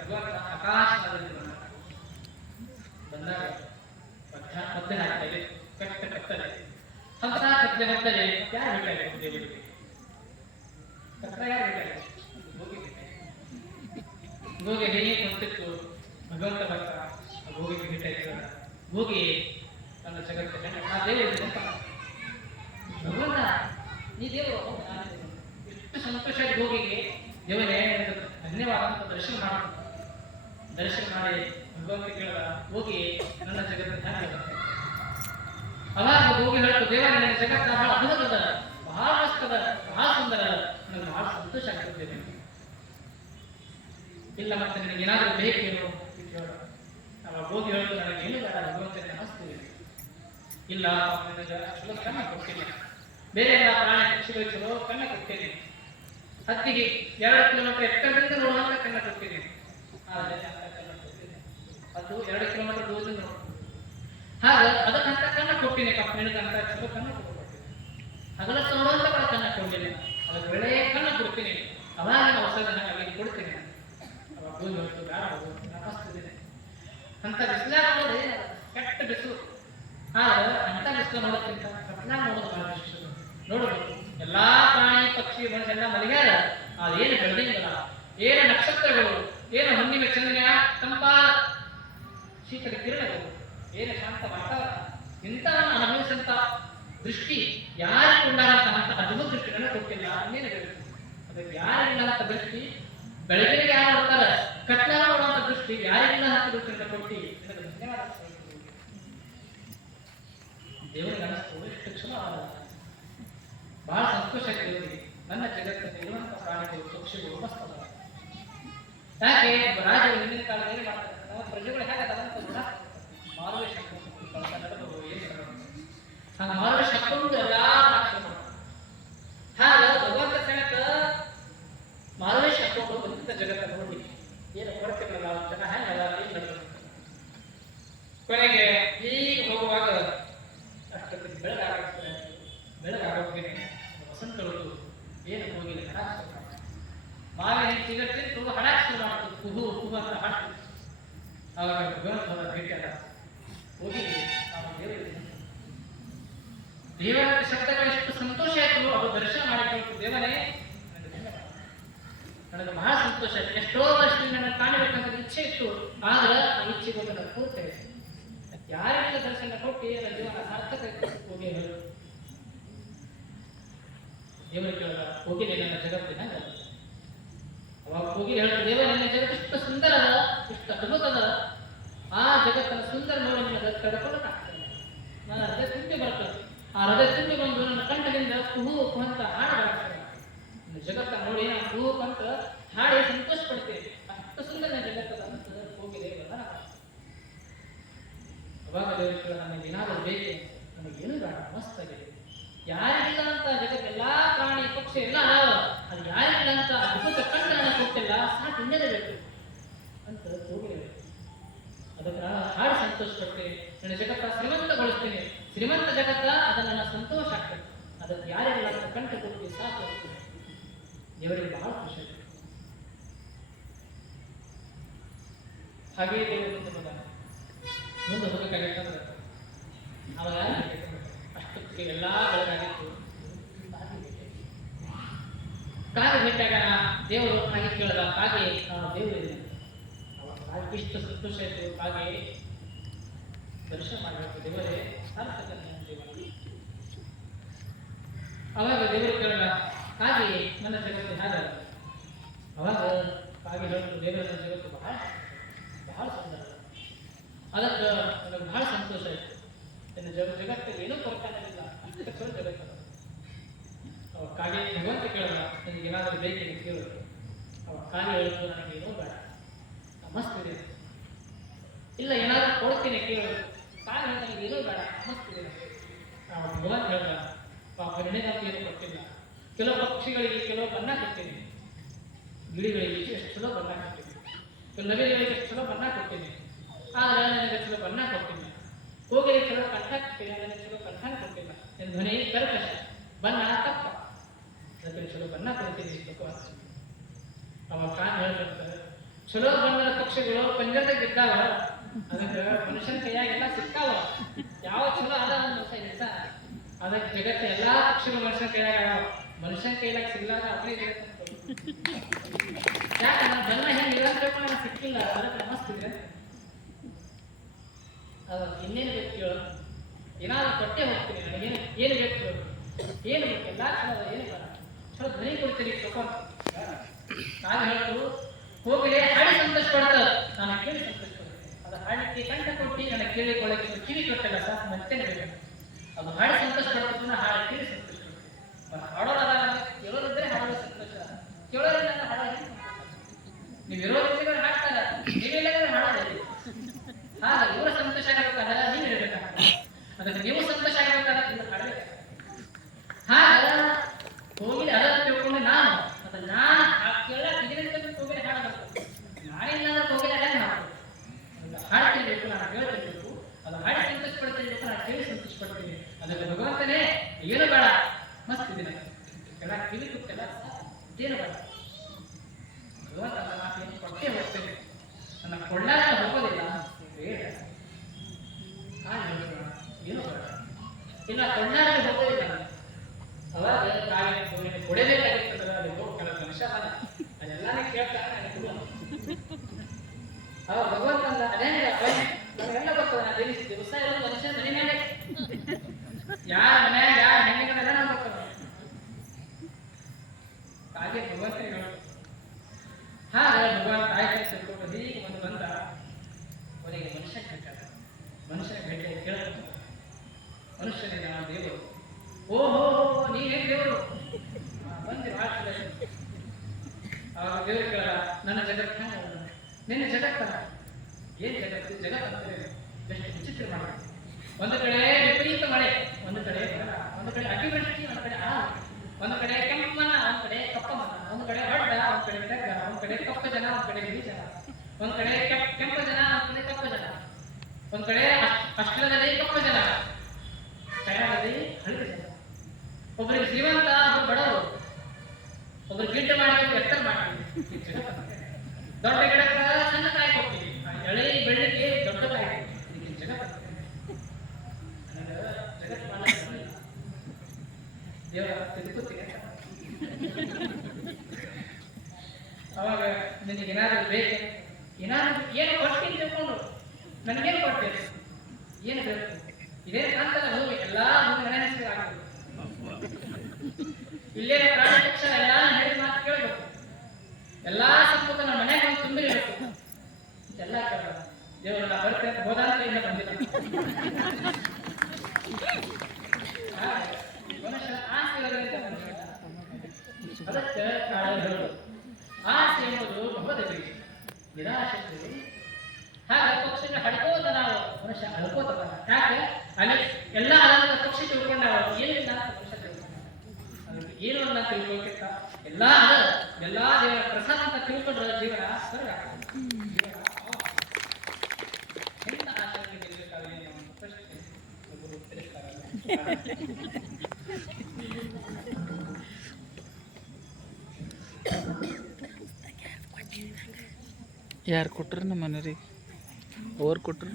ಆಕಾಶದಲ್ಲಿ ಬಂದಾಗ ಮಧ್ಯಾಹ್ನ ಆಗ್ತದೆ, ಕತ್ತಲೆ ಅಂತ ಕತ್ತಲೆ ಬರ್ತದೆ. ಯಾರು ಬೇಕಾಗಿದೆ ದೇವರಿಗೆ? ಕತ್ತಲೆ ಯಾರು ಬೇಕಾಗಿದೆ? ಹೋಗಿ ಹೇಗೆ ಗೊತ್ತಿತ್ತು ಭಗವಂತ ಬರ್ತಾ ಹೋಗಿಗೆ ಬಿಟ್ಟಾಯ್ತು. ಹೋಗಿ ನನ್ನ ಜಗತ್ತಿನ ಆ ದೇವರು ಭಗವಂತ ನೀ ದೇವರು ಎಷ್ಟು ಸಂತೋಷವಾಗಿ ಹೋಗಿಗೆ ದೇವರೇ ಧನ್ಯವಾದ ಅಂತ ದರ್ಶನ ಮಾಡಿ ಭಗವಂತ ಕೇಳಿದ ಹೋಗಿ ನನ್ನ ಜಗತ್ತಿನ ಅವಾಗ ಹೋಗಿ ಹೇಳ್ತು ದೇವರ ನನ್ನ ಜಗತ್ತ ಬಹಳ ಅದ್ಭುತದ, ಬಹಳ ಮಸ್ತದ, ಬಹಳ ಸುಂದರ, ನನಗೆ ಬಹಳ ಸಂತೋಷ ಆಗ್ತಿದ್ದೇನೆ. ಇಲ್ಲ ಮತ್ತೆ ನಿನಗೆ ಏನಾದರೂ ಬೇಕೇನು ಅವಾಗ ಹೋಗಿ ಹೇಳ್ತು ನನಗೆ ಏನು ಬೇಡ ಭಗವಂತನ ಅನಿಸ್ತೀವಿ. ಇಲ್ಲ ನನಗೆ ಚಲೋ ಕಣ್ಣ ಕೊಡ್ತೀನಿ, ಬೇರೆ ಎಲ್ಲ ಪ್ರಾಣಿ ಪಕ್ಷಿಗಳು ಚಲೋ ಕಣ್ಣ ಕೊಡ್ತೀನಿ, ಹತ್ತಿಗೆ 2 ಕಿಲೋಮೀಟರ್ ಎತ್ತರದಿಂದ ನೋಡುವಂತ ಕಣ್ಣ ಕೊಡ್ತೀನಿ. ಅದು 2 ಕಿಲೋಮೀಟರ್ ದೂರದಿಂದ ನೋಡು, ಹಾಗೆ ಅದಕ್ಕಂತ ಕಣ್ಣ ಕೊಡ್ತೀನಿ. ನಿನಗಂತ ಚಲೋ ಕಣ್ಣ ಕೊಡ್ತೀನಿ, ಹಗಲ ನೋಡುವಂತ ಕೂಡ ಕಣ್ಣ ಕೊಡ್ಲಿಲ್ಲ, ಅದಕ್ಕೆ ಒಳ್ಳೆಯ ಕಣ್ಣ ಕೊಡ್ತೀನಿ. ಅವಾಗ ಔಷಧ ಅಲ್ಲಿ ಕೊಡ್ತೀನಿ. ಅವಾಗ ಹೋಗಿ ಹೇಳ್ತು ಬೇಡ ನಮಸ್ತಿದ್ದೀನಿ ಅಂತ ಬಿಸಿಲಾಗ ನೋಡಿ ಕೆಟ್ಟ ಬಿಸಿಲು. ಆದ್ರೆ ಅಂತ ಬಿಸಿಲು ನೋಡೋಕ್ಕಿಂತ ಕತ್ಲಾಗ ನೋಡೋದು ಬಹಳ ಇಷ್ಟ. ನೋಡಬೇಕು ಎಲ್ಲಾ ಪ್ರಾಣಿ ಪಕ್ಷಿ ಮನುಷ್ಯೆಲ್ಲ ಮಲಗ್ಯಾರ, ಅದೇನು ಬೆಳೆದಂಗಿಲ್ಲ, ಏನು ನಕ್ಷತ್ರಗಳು, ಏನು ಹುಣ್ಣಿಮೆ ಚಂದ್ರನ ತಂಪ ಶೀತಲ ಕಿರಣಗಳು, ಏನು ಶಾಂತ ವಾತಾವರಣ, ಇಂಥವನ್ನು ಅನುಭವಿಸಂತ ದೃಷ್ಟಿ ಯಾರಿಗೂ ಉಂಟಾದಂತ ಅದ್ಭುತ ದೃಷ್ಟಿಗಳನ್ನು ಕೊಟ್ಟಿಲ್ಲ. ಅನ್ನೇನು ಬೇಕು ಅದಕ್ಕೆ ಯಾರಿಗಿಲ್ಲ ಅಂತ ದೃಷ್ಟಿ ಬೆಳಗಿನ ಯಾರು ನೋಡ್ತಾರೆ, ಕಟ್ನಾಗ ನೋಡುವಂತ ದೃಷ್ಟಿ ಯಾರಿಗಿಲ್ಲ ಅಂತ ದೃಷ್ಟಿಯಿಂದ ಕೊಟ್ಟಿ ಧನ್ಯವಾದ. ದೇವರಿಗೆ ಅನಿಸ್ತು ಎಷ್ಟು ಕ್ಷಮ ಬಹಳ ಸಂತೋಷ ಆಗಿದೆ ದೇವರಿಗೆ. ನನ್ನ ಜಗತ್ತಿನಲ್ಲಿ ಇರುವಂತಹ ಪ್ರಾಣಿಗಳು ಪಕ್ಷಿಗಳು ಮಸ್ತ ಯಾಕೆ ರಾಜರು ಹಿಂದಿನ ಕಾಲದಲ್ಲಿ ಮಾಡ್ತಾರೆ, ನಮ್ಮ ಪ್ರಜೆಗಳು ಹೇಗಾದಂತ ಮಾರುವೆ ಶಕ್ತಿ ಮಾರುವೆ ಶಕ್ತಿ ಎಲ್ಲಾ ಹಾಗೆ ಭಗವಂತ ಸಮೇತ ಮಾರುವೆ ಶಕ್ತಿಗಳು ಬಂದಿದ್ದ ಜಗತ್ತನ್ನು ನೋಡಿ ಏನು ಕೊರತೆಗಳಲ್ಲ ಜನ ಹೆಂಗಲ್ಲ ಏನು ಕೊನೆಗೆ ಈಗ ಹೋಗುವಾಗ ಅಷ್ಟೊತ್ತಿಗೆ ಬೆಳಗಾಗೋಗ್ತೇನೆ ವಸಂತ ಋತು ಏನು ಹೋಗಿಲ್ಲ ಮಾವಿನ ಸಿಗತ್ತೆ ಹಣಾಕ್ ಶುರು ಮಾಡ್ತದೆ, ಕುಹು ಕುಹು ಅಂತ ಹಾಡ್ತದೆ. ಆವಾಗ ಭಗವಂತನ ಭೇಟಿಯಾದ ಹೋಗಿ ದೇವರ ಶಬ್ದಗಳು ಎಷ್ಟು ಸಂತೋಷ ಆಯ್ತು, ಅದು ದರ್ಶನ ಮಾಡಿಕೊಂಡು ದೇವರೇ ನನಗೆ ಬಹಳ ಸಂತೋಷ ಆಯ್ತು. ಎಷ್ಟೋ ವರ್ಷದಿಂದ ನನಗೆ ಕಾಣಬೇಕಂತ ಇಚ್ಛೆ ಇತ್ತು, ಆದ್ರೆ ಆ ಇಚ್ಛೆಗೆ ನನಗೆ ಪೂರ್ತಿ ಯಾರಿಗೆಲ್ಲ ದರ್ಶನ ಕೊಟ್ಟು ನನ್ನ ಜೀವನ ಸಾರ್ಥಕ ಹೋಗಿ ಹೇಳು ದೇವರಿಗೆ ಕೇಳಿದ ಹೋಗಿಲ್ಲ ನನ್ನ ಜಗತ್ತಿನ ಅವಾಗ ಹೋಗಿ ಹೇಳ ದೇವರ ನನ್ನ ಜಗತ್ತು ಇಷ್ಟು ಸುಂದರ ಅದ, ಇಷ್ಟು ಅದ್ಭುತ ಅದ, ಆ ಜಗತ್ತನ್ನು ಸುಂದರ ನೋಡಿ ನನ್ನ ಕಡ್ಕೊಳ್ಳೋಕ್ಕಾಗ್ತದೆ. ನನ್ನ ಹೃದಯ ತುಂಬಿ ಬರ್ತದೆ, ಆ ಹೃದಯ ತುಂಬಿ ಬಂದು ನನ್ನ ಕಂಠದಿಂದ ಕುಹು ಅಂತ ಹಾಡು ಬರ್ತದೆ. ನನ್ನ ಜಗತ್ತನ್ನು ನೋಡಿ ನಾನು ಕುಹು ಅಂತ ಹಾಡಿ ಸಂತೋಷ ಪಡ್ತೇನೆ. ಅಷ್ಟು ಸುಂದರ ನನ್ನ ಜಗತ್ತದ ಅಂತ ಹೋಗಿ ದೇವರ ಅವಾಗ ದೇವರ ನನಗೆ ಏನಾದರೂ ಬೇಕೆ, ನನಗೇನು ಬೇಡ ಮಸ್ತಾಗಿದೆ, ಯಾರಿಗಿಲ್ಲ ಅಂತ ಜಗತ್ತು ಎಲ್ಲಾ ಪ್ರಾಣಿ ಪಕ್ಷಿ ಎಲ್ಲ ಅದು ಯಾರಿಗಿಲ್ಲ ಅಂತ ಅದ್ಭುತ ಕಂಠನ ಕೊಟ್ಟಿಲ್ಲ, ಸಾಕು ಇನ್ನೇನೇ ಬೇಕು ಅಂತ ಹೋಗಿರಬೇಕು. ಅದಕ್ಕೆ ನಾನು ಹಾಡು ಸಂತೋಷ ಪಡ್ತೇನೆ, ನನ್ನ ಜಗತ್ತ ಶ್ರೀಮಂತಗೊಳಿಸ್ತೇನೆ, ಶ್ರೀಮಂತ ಜಗತ್ತ ಅದನ್ನು ನನ್ನ ಸಂತೋಷ ಆಗ್ತದೆ. ಅದಕ್ಕೆ ಯಾರಿಗಿಲ್ಲ ಅಂತ ಕಂಠ ಕೊಟ್ಟು ಸಾಕು ದೇವರಿಗೆ ಬಹಳ ಖುಷಿ ಆಗುತ್ತೆ. ಹಾಗೆಯೇ ದೇವರು ಮುಂದೆ ಹೋಗಬೇಕಾಗಿತ್ತಂದ್ರೆ ಅವಾಗ ಅಷ್ಟೊತ್ತಿಗೆ ಎಲ್ಲ ಬೆಳಗಾಗಿತ್ತು. ಕಾಗೆ ಭೇಟಿಯಾಗ ದೇವರು ಹಾಗೆ ಕೇಳಿದ, ಕಾಗೆ ದೇವರು ಇದೆ, ಕಾಗೆ ಇಷ್ಟು ಸಂತೋಷ ಆಯಿತು, ಕಾಗೆ ದರ್ಶನ ಮಾಡಬೇಕು ದೇವರೇ ಸಾರ್ಥಕ ದೇವರ. ಅವಾಗ ದೇವರು ಕೇಳಿದ ಕಾಗೆ ನನ್ನ ಜಗತ್ತು ಹಾಗೆ. ಅವಾಗ ಕಾಗೆ ಹೇಳಿದ್ರು ದೇವರ ನನ್ನ ಜಗತ್ತು ಬಹಳ ಬಹಳ ಸುಂದರ, ಅದಕ್ಕೆ ನನಗೆ ಬಹಳ ಸಂತೋಷ ಆಯಿತು. ನನ್ನ ಜಗತ್ತಿಗೆ ಏನೂ ಕೊರಕಾಗಿಲ್ಲ, ಅಷ್ಟು ಚಲೋ ಜಗತ್ತು. ಅವ ಕಾಗೆ ಭಗವಂತ ಕೇಳಿದ ನನಗೆ ಏನಾದರೂ ಬೇಕೇನು ಕೇಳಿದ್ರು. ಅವ ಕಾಗೆ ಹೇಳಿದ್ರು ನನಗೇನೂ ಬೇಡ, ಮಸ್ತಿದೆ. ಇಲ್ಲ ಏನಾದರೂ ಕೊಡ್ತೀನಿ ಕೇಳಿದ್ರು. ಕಾಗೆ ನನಗೆ ಏನೂ ಬೇಡ, ಮಸ್ತಿದೆ. ಅವ ಭಗವಂತ ಹೇಳ್ದ ಪಾಪ ನಾವು ಏನು ಕೊಟ್ಟಿಲ್ಲ. ಕೆಲವು ಪಕ್ಷಿಗಳಿಗೆ ಕೆಲವು ಬಣ್ಣ ಕೊಟ್ಟಿನಿ, ಗಿಳಿಗಳಿಗೆ ಎಷ್ಟು ಚಲೋ ಬಣ್ಣ ಕೊಟ್ಟಿನಿ, ಕೆಲವು ನವಿಗಳಿಗೆ ಎಷ್ಟು ಚಲೋ ಬಣ್ಣ ಕೊಟ್ಟಿನಿ, ಆದರೆ ನನಗೆ ಚಲೋ ಬಣ್ಣ ಕೊಟ್ಟಿಲ್ಲ. ಹೋಗಿ ಚಲೋ ಕಂಠ ಕೊಟ್ಟಿಲ್ಲ, ನನಗೆ ಚಲೋ ಕಂಠ ಕೊಟ್ಟಿಲ್ಲ. ನನ್ನ ಧ್ವನಿ ಕರ್ಕಶ, ಬಣ್ಣ ತಪ್ಪ, ಅದಕ್ಕೆ ಚಲೋ ಬಣ್ಣ ಕೊಡ್ತೀನಿ. ಅವ ಕಾನ್ ಹೇಳ್ತಾರೆ, ಚಲೋ ಬಣ್ಣದ ಪಕ್ಷಿಗಳು ಪಂಜರದಾಗ ಬಿದ್ದಾವ, ಅದಕ್ಕೆ ಮನುಷ್ಯನ ಕೈಯಾಗೆಲ್ಲ ಸಿಕ್ಕಾವ. ಯಾವ ಚಲೋ ಅದ ಮನುಷ್ಯ ಕೆಲಸ, ಅದಕ್ಕೆ ಜಗತ್ತು ಎಲ್ಲಾ ಪಕ್ಷಿಗಳು ಮನುಷ್ಯನ ಕೈಯಾಗ ಆಗಾವ, ಮನುಷ್ಯನ ಕೈಯಾಗ ಸಿಗ್ಲಾರ ಅವನೇ ಜಗತ್ತು. ಯಾಕೆ ನನ್ನ ಬಣ್ಣ ಹೆಂಗೆ ಇರೋದಕ್ಕೆ ನನಗೆ ಸಿಕ್ಕಿಲ್ಲ, ಅದಕ್ಕೆ ಮಸ್ತ್ ಇದೆ. ಅದು ಇನ್ನೇನು ಬೇಕು ಕೇಳು, ಏನಾದ್ರು ಕೊಟ್ಟೆ ಹೋಗ್ತೀನಿ, ನನಗೇನು ಏನು ಬೇಕು ಕೇಳು, ಏನು ಬೇಕು ಎಲ್ಲ ಚಲೋ, ಏನು ಬೇಡ, ಚಲೋ ಧ್ವನಿ ಕೊಡ್ತೀನಿ ತಗೊಂಡು. ನಾನು ಹೇಳೋದು ಹೋಗಲೇ ಹಾಡಿ ಸಂತೋಷ ಪಡ್ತದೆ, ನಾನು ಕೇಳಿ ಸಂತೋಷ ಪಡ್ತೇನೆ. ಅದು ಹಾಡಿಕೆ ಕಂಠ ಕೊಟ್ಟು ನನಗೆ ಕೇಳಿಕೊಳ್ಳಕ್ಕೆ ಕಿವಿ ಕೊಟ್ಟಲ್ಲ ಸಾಕು, ಮತ್ತೇನೆ ಬೇಕು. ಅದು ಹಾಡಿ ಸಂತೋಷ ಪಡ್ತದೆ, ಹಾಡಿ ಕೇಳಿ ಸಂತೋಷ ಪಡ್ತೇನೆ. ಹಾಡೋದ ಕೇಳೋದಿದ್ರೆ ಹಾಡೋದು ಸಂತೋಷ, ಕೇಳೋದ್ರಿಂದ ಹಾಡೋದು ಸಂತೋಷ. ನೀವು ಇರೋದಿದ್ರೆ ಹಾಡ್ತಾರ, ನೀವಿಲ್ಲದ್ರೆ ಹಾಡೋದಿಲ್ಲ. ಹಾಗೆ ಇವರ ಸಂತೋಷ ಆಗಬೇಕಾದ್ರೆ ನೀವು ಇರಬೇಕಾಗ, ಅದಕ್ಕೆ ನೀವು ಸಂತೋಷ ಆಗಬೇಕಾದ್ರೆ ನೀವು ಹಾಡಬೇಕು. ಹಾಗ ಹೋಗಿ ಅದನ್ನು ತಿಳ್ಕೊಂಡು ನಾನು ಕೇಳಕ್ಕೆ ಹೋಗಿ ಹಾಡಬೇಕು. ನಾನಿಲ್ಲ ಹೋಗಿಲ್ಲ ಹೆಂಗೆ ಹಾಡಬೇಕು, ಹಾಡ್ತಿರ್ಬೇಕು, ನಾನು ಕೇಳ್ತಿರ್ಬೇಕು, ಅದು ಹಾಡಿ ಸಂತೋಷ ಪಡ್ತಿರ್ಬೇಕು, ನಾನು ಕೇಳಿ ಸಂತೋಷ ಪಡ್ತೀನಿ. ಅದಕ್ಕೆ ಭಗವಂತನೇ ಏನು ಬೇಡ, ಮಸ್ತ್ ಇದೆ ಎಲ್ಲ ಕಿವಿ ಕೂತೆಲ್ಲ ಏನು ಬೇಡ. ಭಗವಂತ ನನ್ನ ಏನು ಕೊಟ್ಟೆ ಹೋಗ್ತೇನೆ, ನನ್ನ ಕೊಳ್ಳಾಗ ಹೋಗೋದಿಲ್ಲ ಬೇಡ, ಏನು ಬೇಡ, ಇಲ್ಲ ಕೊಂಡಾಗ ಹೋಗೋದಿಲ್ಲ. ಅವಾಗ ಕೊಡಬೇಕಾಗಿರ್ತದಲ್ಲ, ಅಲ್ಲಿ ಹೋಗಿ ಕೆಲವು ಮನುಷ್ಯ ಅದೆಲ್ಲಾನೇ ಕೇಳ್ತಾರೆ. ಅವಾಗ ಭಗವಂತ ಅಂದ, ಅದೇ ನಮಗೆಲ್ಲ ಗೊತ್ತದ, ನಾನು ದಿವಸ ಇರೋದು ಮನುಷ್ಯ ಮನೆ ಮೇಲೆ, ಯಾರ ಮನ್ಯಾಗ ಯಾರ ಹೆಣ್ಣಿಗೆಲ್ಲ ನಮ್ಗೆ ಗೊತ್ತದ. ಹಾಗೆ ಭಗವಂತ ಹೇಳೋದು. ಹಾಗೆ ಭಗವಂತ ತಾಯಿ ತಿಳ್ಕೊಂಡು ಹೀಗೆ ಒಂದು ಬಂದ, ಅವನಿಗೆ ಮನುಷ್ಯ ಕೇಳ್ತಾರ, ಮನುಷ್ಯನ ಭೇಟಿ ಕೇಳ್ತಾನೆ, ಮನುಷ್ಯನೇ ನಾವು ದೇವರು. ಓಹೋ ನೀನೇನು ದೇವರು ಬಂದು ಮಾಡ್ತಿದ್ದ. ಆವಾಗ ದೇವರು ಕೇಳ, ನನ್ನ ಜಗತ್ತ ನಿನ್ನ ಜಗತ್ತ ಏನ್ ಜಗತ್ತು, ಜಗತ್ತಂದ್ರೆ ಎಷ್ಟು ವಿಚಿತ್ರ ಮಾಡಿ. ಒಂದು ಕಡೆ ವಿಪರೀತ ಮಳೆ, ಒಂದು ಕಡೆ ಒಂದು ಕಡೆ ಅತಿವೃಷ್ಟಿ, ಒಂದು ಕಡೆ ಒಂದು ಕಡೆ ಕೆಂಪನ, ಒಂದು ಕಡೆ ಕಪ್ಪಮನ, ಒಂದು ಕಡೆ ಹೊಡ್ಡ, ಒಂದು ಕಡೆ ತೆಗ್ಗ, ಒಂದು ಕಡೆ ಕಪ್ಪ ಜನ, ಒಂದು ಕಡೆ ಬಿಳಿ ಜನ, ಒಂದು ಕಡೆ ಕೆಂಪ ಜನ, ಒಂದು ಕಡೆ ಕಪ್ಪ ಜನ, ಒಂದು ಕಡೆ ಅಷ್ಟರದಲ್ಲಿ ಕಪ್ಪ ಜನ, ಚೈನಾದಲ್ಲಿ ಹಳದಿ ಜನ. ಒಬ್ಬರಿಗೆ ಶ್ರೀಮಂತ, ಒಬ್ಬರು ಬಡವರು, ಒಬ್ಬರು ಗಿಡ್ಡ ಮಾಡಿ ಎತ್ತರ ಮಾಡಿ, ದೊಡ್ಡ ಗಿಡಕ್ಕೆ ಸಣ್ಣ ಕಾಯಿ ಕೊಡ್ತೀವಿ, ಎಳೆ ಬೆಳ್ಳಿಗೆ ದೊಡ್ಡ ಕಾಯಿ ಕೊಡ್ತೀವಿ. ಜಗತ್ತು ಜಗತ್ತು ಮಾಡಲಿಲ್ಲ, ದೇವರ ತಿರುಗುತ್ತೀವಿ. ಅವಾಗ ನಿನಗೇನಾದ್ರೂ ಬೇಕು, ಏನಾದ್ರು ಏನು ಕೊಡ್ತೀನಿ ತಿಳ್ಕೊಂಡು, ನನಗೇನು ಕೊಡ್ತೇನೆ, ಏನು ಬೇಕು, ಇದೇ ಅಂತಲ್ಲ ಹೋಗಿ ಎಲ್ಲ ಮುಂದೆ ನೆನೆಸಿದ್ರೆ ಆಗೋದು. ಇಲ್ಲೇ ಪ್ರಾಣಿ ಪಕ್ಷ ಎಲ್ಲ ಹೇಳಿ ಮಾತು ಕೇಳಬೇಕು, ಎಲ್ಲಾ ಸಂಪತ್ತು ನಮ್ಮ ಮನೆಗೆ ಒಂದು ತುಂಬಿರಬೇಕು, ಇದೆಲ್ಲ ಕೇಳೋಣ. ದೇವರು ನಾ ಬರ್ತೇನೆ ಹೋದಾಂತ ಇಂದ ಬಂದಿಲ್ಲ. ಮನುಷ್ಯನ ಆಸೆ ಇರೋದ್ರಿಂದ ಅದಕ್ಕೆ ಹೇಳೋದು, ಆಸೆ ಎಂಬುದು ಬಹುದವಿ ನಿರಾಶೆ. ಹಾಗೆ ಪಕ್ಷಿನ ಹಡ್ಕೋತ ನಾವು ಮನುಷ್ಯ ಹಡ್ಕೋತ ಬಂದ. ಯಾಕೆ ಅಲ್ಲಿ ಎಲ್ಲ ಅಲಂಕಾರ ಪಕ್ಷಿ ತಿಳ್ಕೊಂಡ, ಏನಿಲ್ಲ ಅಂತ ಮನುಷ್ಯ ತಿಳ್ಕೊಂಡ, ಅದಕ್ಕೆ ಏನು ಅಂತ ತಿಳ್ಕೊಳ್ತಿತ್ತ ಎಲ್ಲ ದೇವರ ಪ್ರಸಾದ ಅಂತ ತಿಳ್ಕೊಂಡ್ರೆ ಜೀವನ ಸ್ವರ್ಗ ಆಗ್ತದೆ. ಎಂತ ಆಚರಣೆ ಇರಬೇಕಾದ್ರೆ ನಮ್ಮ ಪ್ರಶ್ನೆ ಒಬ್ಬರು ತಿಳಿಸ್ತಾರೆ. ಯಾರು ಕೊಟ್ರು ನಮ್ಮ ಮನೆಯವ್ರಿಗೆ? ಅವ್ರು ಕೊಟ್ಟರು.